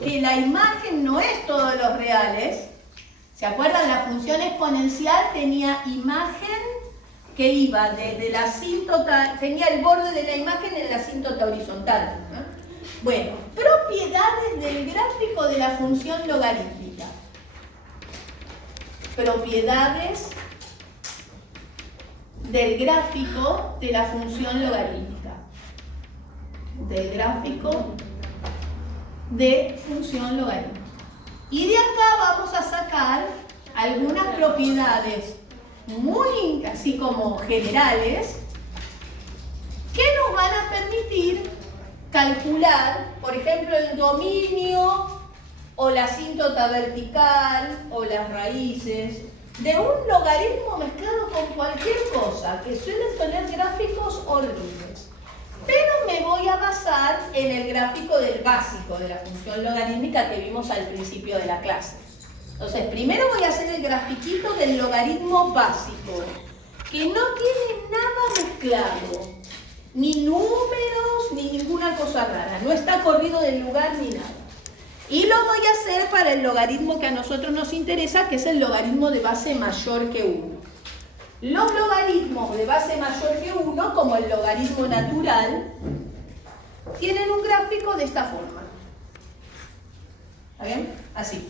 que la imagen no es todos los reales. ¿Se acuerdan? La función exponencial tenía imagen que iba desde la asíntota, tenía el borde de la imagen en la asíntota horizontal, ¿no? Bueno, propiedades del gráfico de la función logarítmica. Propiedades del gráfico de la función logarítmica. Del gráfico de función logarítmica. Y de acá vamos a sacar algunas propiedades muy así como generales que nos van a permitir calcular, por ejemplo, el dominio o la asíntota vertical o las raíces de un logaritmo mezclado con cualquier cosa, que suelen tener gráficos horribles. Pero me voy a basar en el gráfico del básico de la función logarítmica que vimos al principio de la clase. Entonces, primero voy a hacer el grafiquito del logaritmo básico, que no tiene nada mezclado, ni números, ni ninguna cosa rara. No está corrido del lugar ni nada. Y lo voy a hacer para el logaritmo que a nosotros nos interesa, que es el logaritmo de base mayor que 1. Los logaritmos de base mayor que 1, como el logaritmo natural, tienen un gráfico de esta forma. ¿Está bien? Así.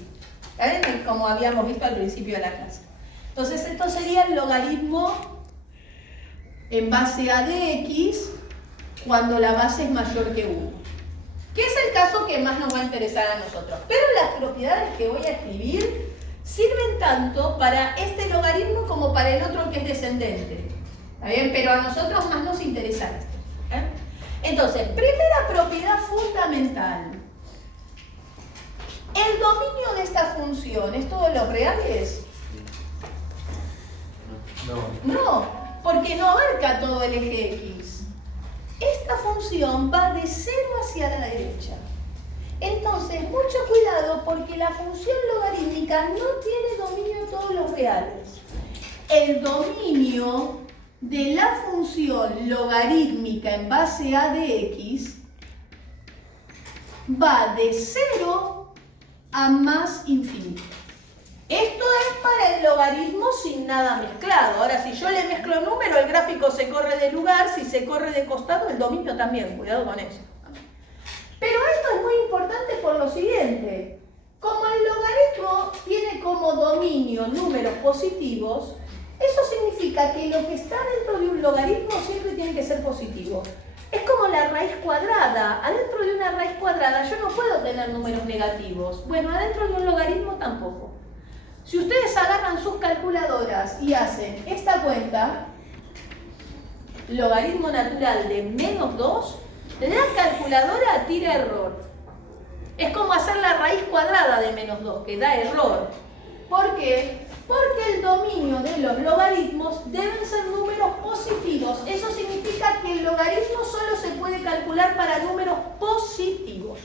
¿Está bien? Como habíamos visto al principio de la clase. Entonces, esto sería el logaritmo en base a de x cuando la base es mayor que 1. Que es el caso que más nos va a interesar a nosotros. Pero las propiedades que voy a escribir sirven tanto para este logaritmo como para el otro que es descendente. ¿Está bien? Pero a nosotros más nos interesa este. ¿Eh? Entonces, primera propiedad fundamental. ¿El dominio de esta función es todos los reales? No, porque no abarca todo el eje x. Esta función va de 0 hacia la derecha. Entonces, mucho cuidado porque la función logarítmica no tiene dominio en todos los reales. El dominio de la función logarítmica en base a de x va de 0 a más infinito. Esto es para el logaritmo sin nada mezclado. Ahora, si yo le mezclo número, el gráfico se corre de lugar. Si se corre de costado, el dominio también. Cuidado con eso. Pero esto es muy importante por lo siguiente. Como el logaritmo tiene como dominio números positivos, eso significa que lo que está dentro de un logaritmo siempre tiene que ser positivo. Es como la raíz cuadrada. Adentro de una raíz cuadrada yo no puedo tener números negativos. Bueno, adentro de un logaritmo tampoco. Si ustedes agarran sus calculadoras y hacen esta cuenta, logaritmo natural de menos 2, la calculadora tira error. Es como hacer la raíz cuadrada de menos 2, que da error. ¿Por qué? Porque el dominio de los logaritmos deben ser números positivos. Eso significa que el logaritmo solo se puede calcular para números positivos.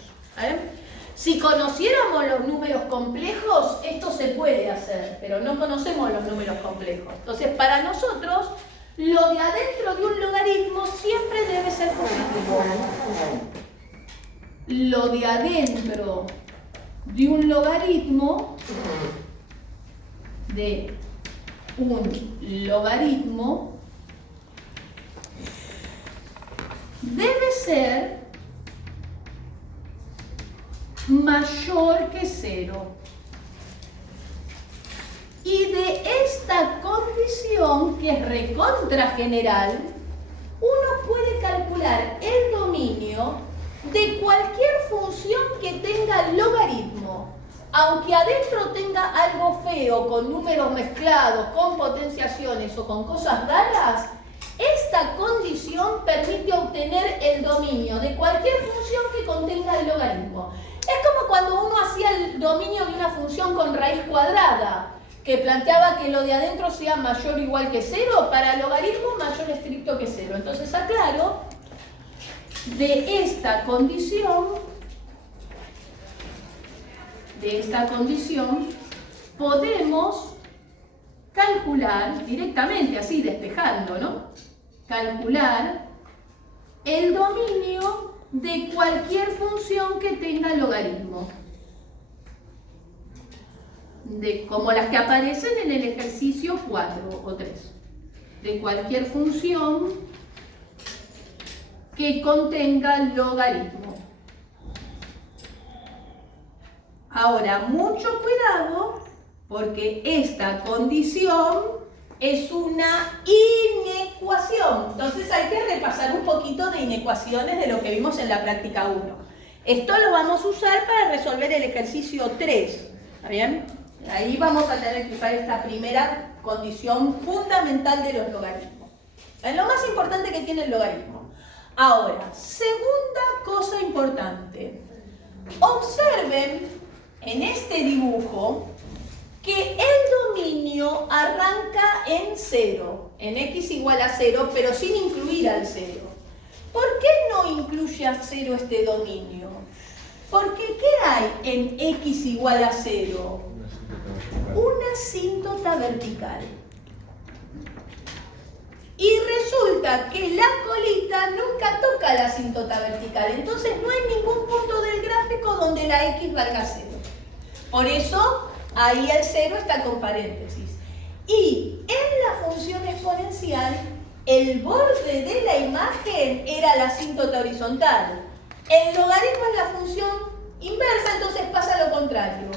Si conociéramos los números complejos, esto se puede hacer, pero no conocemos los números complejos. Entonces, para nosotros, lo de adentro de un logaritmo siempre debe ser positivo. Lo de adentro de un logaritmo, debe ser mayor que 0. Y de esta condición, que es recontra general, uno puede calcular el dominio de cualquier función que tenga logaritmo. Aunque adentro tenga algo feo, con números mezclados, con potenciaciones o con cosas raras, esta condición permite obtener el dominio de cualquier función que contenga el logaritmo. Es como cuando uno hacía el dominio de una función con raíz cuadrada, que planteaba que lo de adentro sea mayor o igual que 0, para el logaritmo mayor estricto que 0. Entonces, aclaro, de esta condición podemos calcular directamente, así despejando, ¿no? Calcular el dominio de cualquier función que tenga logaritmo. como las que aparecen en el ejercicio 4 o 3, de cualquier función que contenga logaritmo. Ahora, mucho cuidado, porque esta condición es una inecuación. Entonces hay que repasar un poquito de inecuaciones de lo que vimos en la práctica 1. Esto lo vamos a usar para resolver el ejercicio 3. ¿Está bien? Ahí vamos a tener que usar esta primera condición fundamental de los logaritmos. Es lo más importante que tiene el logaritmo. Ahora, segunda cosa importante. Observen en este dibujo que el dominio arranca en 0, en x igual a 0, pero sin incluir al 0. ¿Por qué no incluye a 0 este dominio? Porque ¿qué hay en x igual a 0? Una asíntota vertical. Y resulta que la colita nunca toca la asíntota vertical, entonces no hay ningún punto del gráfico donde la x valga 0. Por eso, ahí el 0 está con paréntesis. Y en la función exponencial, el borde de la imagen era la asíntota horizontal. El logaritmo es la función inversa, entonces pasa lo contrario.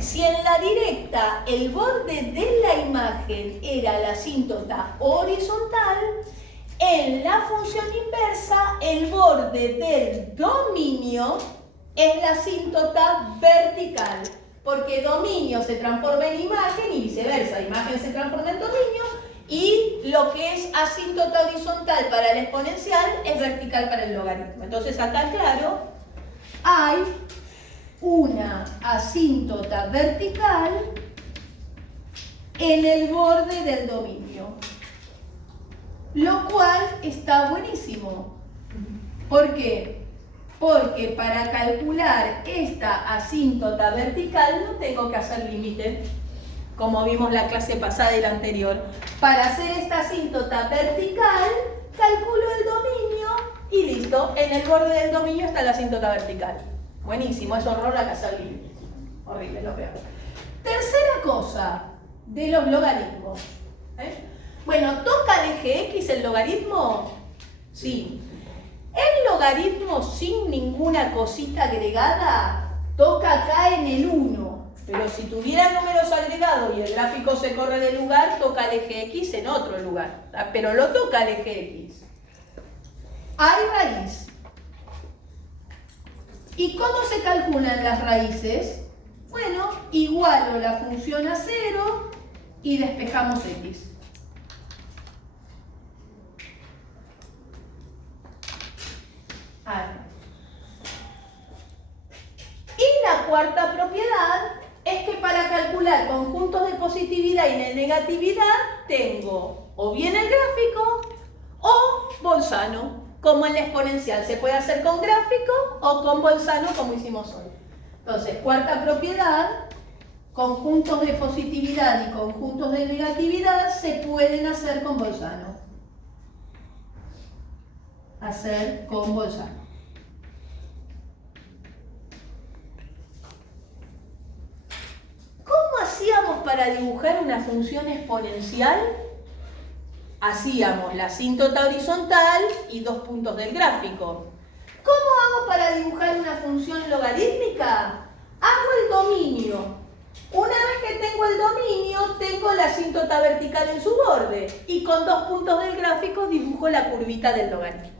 Si en la directa el borde de la imagen era la asíntota horizontal, en la función inversa el borde del dominio es la asíntota vertical. Porque dominio se transforma en imagen y viceversa, imagen se transforma en dominio y lo que es asíntota horizontal para el exponencial es vertical para el logaritmo. Entonces acá claro, hay una asíntota vertical en el borde del dominio, lo cual está buenísimo. ¿Por qué? Porque para calcular esta asíntota vertical no tengo que hacer límite, como vimos la clase pasada y la anterior. Para hacer esta asíntota vertical, calculo el dominio y listo. En el borde del dominio está la asíntota vertical. Buenísimo, es horror a hacer límite. Horrible, lo peor. Tercera cosa de los logaritmos. Bueno, ¿toca el eje X el logaritmo? Sí. El logaritmo sin ninguna cosita agregada toca acá en el 1, pero si tuviera números agregados y el gráfico se corre de lugar, toca el eje X en otro lugar, pero lo toca el eje X. Hay raíz. ¿Y cómo se calculan las raíces? Bueno, igualo la función a 0 y despejamos X. Y la cuarta propiedad es que para calcular conjuntos de positividad y de negatividad tengo o bien el gráfico o Bolzano, como en la exponencial. Se puede hacer con gráfico o con Bolzano como hicimos hoy. Entonces, cuarta propiedad, conjuntos de positividad y conjuntos de negatividad se pueden hacer con Bolzano. Hacer con Bolzano. ¿Cómo hacíamos para dibujar una función exponencial? Hacíamos la asíntota horizontal y 2 puntos del gráfico. ¿Cómo hago para dibujar una función logarítmica? Hago el dominio. Una vez que tengo el dominio, tengo la asíntota vertical en su borde y con 2 puntos del gráfico dibujo la curvita del logaritmo.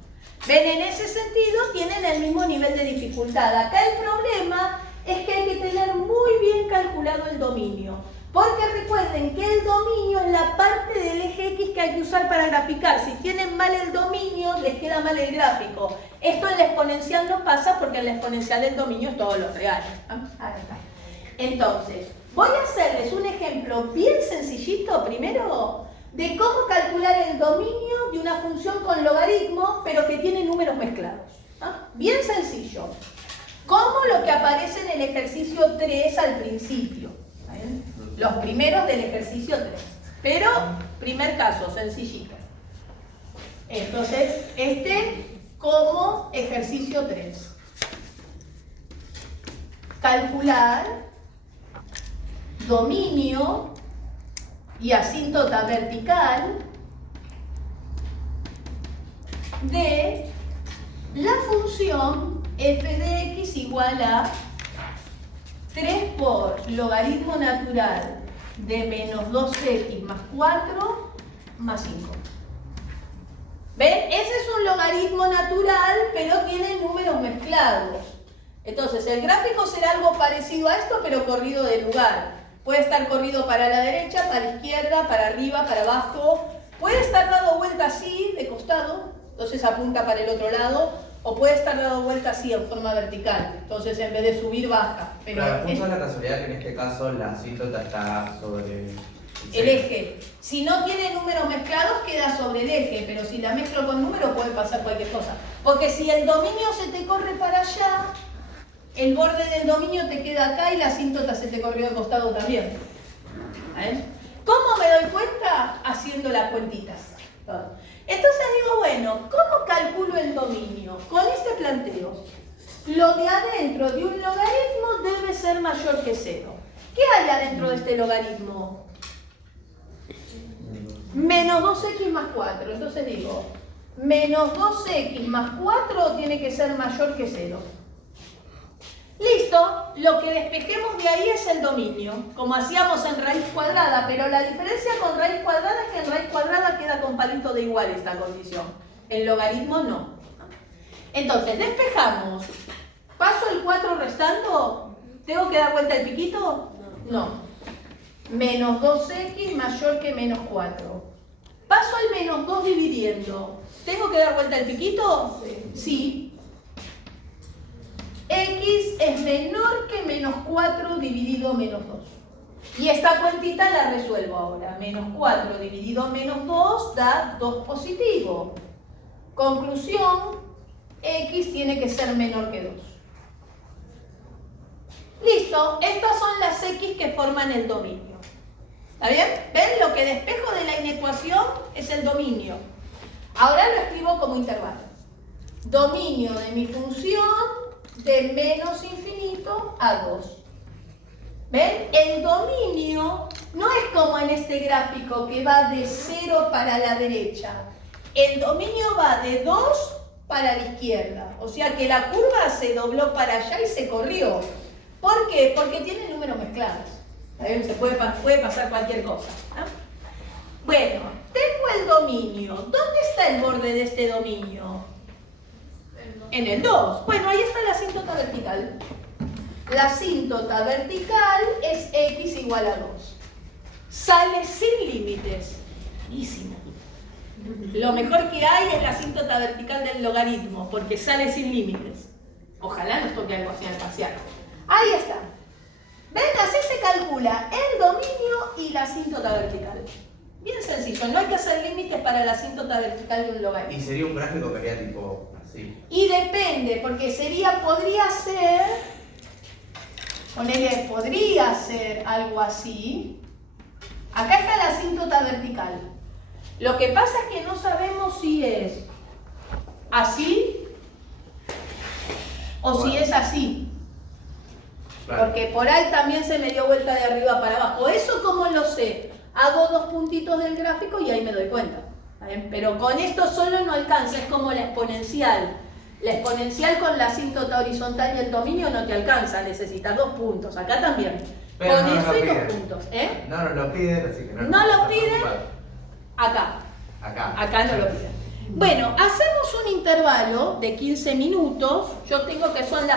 ¿Ven? En ese sentido tienen el mismo nivel de dificultad. Acá el problema es que hay que tener muy bien calculado el dominio. Porque recuerden que el dominio es la parte del eje X que hay que usar para graficar. Si tienen mal el dominio, les queda mal el gráfico. Esto en la exponencial no pasa porque en la exponencial el dominio es todo lo real. Entonces, voy a hacerles un ejemplo bien sencillito primero de cómo calcular el dominio de una función con logaritmo, pero que tiene números mezclados. Bien sencillo. Como lo que aparece en el ejercicio 3 al principio. Los primeros del ejercicio 3. Pero, primer caso, sencillito. Entonces, como ejercicio 3. Calcular dominio y asíntota vertical de la función f de x igual a 3 por logaritmo natural de menos 2x más 4 más 5. ¿Ven? Ese es un logaritmo natural, pero tiene números mezclados. Entonces, el gráfico será algo parecido a esto, pero corrido de lugar. Puede estar corrido para la derecha, para la izquierda, para arriba, para abajo. Puede estar dado vuelta así, de costado, entonces apunta para el otro lado. O puede estar dado vuelta así, en forma vertical. Entonces, en vez de subir, baja. Pero claro, justo la casualidad que en este caso la asíntota está sobre el eje. Si no tiene números mezclados, queda sobre el eje. Pero si la mezclo con números, puede pasar cualquier cosa. Porque si el dominio se te corre para allá, el borde del dominio te queda acá y la asíntota se te corrió de costado también. ¿Ves? ¿Cómo me doy cuenta? Haciendo las cuentitas. Entonces digo, bueno, ¿cómo calculo el dominio? Con este planteo. Lo de adentro de un logaritmo debe ser mayor que 0. ¿Qué hay adentro de este logaritmo? Menos 2x más 4. Entonces digo, menos 2x más 4 tiene que ser mayor que 0. Listo, lo que despejemos de ahí es el dominio, como hacíamos en raíz cuadrada, pero la diferencia con raíz cuadrada es que en raíz cuadrada queda con palito de igual esta condición. En logaritmo no. Entonces, despejamos. ¿Paso el 4 restando? ¿Tengo que dar vuelta el piquito? No. Menos 2x mayor que menos 4. ¿Paso el menos 2 dividiendo? ¿Tengo que dar vuelta el piquito? Sí. X es menor que menos 4 dividido menos 2. Y esta cuentita la resuelvo ahora. Menos 4 dividido menos 2 da 2 positivo. Conclusión, X tiene que ser menor que 2. Listo, estas son las X que forman el dominio. ¿Está bien? ¿Ven? Lo que despejo de la inecuación es el dominio. Ahora lo escribo como intervalo. Dominio de mi función de menos infinito a 2. ¿Ven? El dominio no es como en este gráfico que va de 0 para la derecha. El dominio va de 2 para la izquierda. O sea que la curva se dobló para allá y se corrió. ¿Por qué? Porque tiene números mezclados. Se puede pasar cualquier cosa, ¿no? Bueno, tengo el dominio. ¿Dónde está el borde de este dominio? En el 2. Bueno, ahí está la asíntota vertical. La asíntota vertical es x igual a 2. Sale sin límites. Buenísimo. Lo mejor que hay es la asíntota vertical del logaritmo, porque sale sin límites. Ojalá nos toque algo así en el parcial. Ahí está. ¿Ven? Así se calcula el dominio y la asíntota vertical. Bien sencillo, no hay que hacer límites para la asíntota vertical de un logaritmo. Y sería un gráfico que haría tipo así. Y depende, porque podría ser, ponele, podría ser algo así. Acá está la asíntota vertical. Lo que pasa es que no sabemos si es así o si es así. Claro. Porque por ahí también se me dio vuelta de arriba para abajo. ¿Eso cómo lo sé? Hago 2 puntitos del gráfico y ahí me doy cuenta. Pero con esto solo no alcanza, es como la exponencial. La exponencial con la asíntota horizontal y el dominio no te alcanza, necesitas 2 puntos. Acá también. Pero con no eso y 2 piden. puntos. No nos lo piden, así que no. No lo piden. Acá. Acá no lo piden. Bueno, hacemos un intervalo de 15 minutos. Yo tengo que son las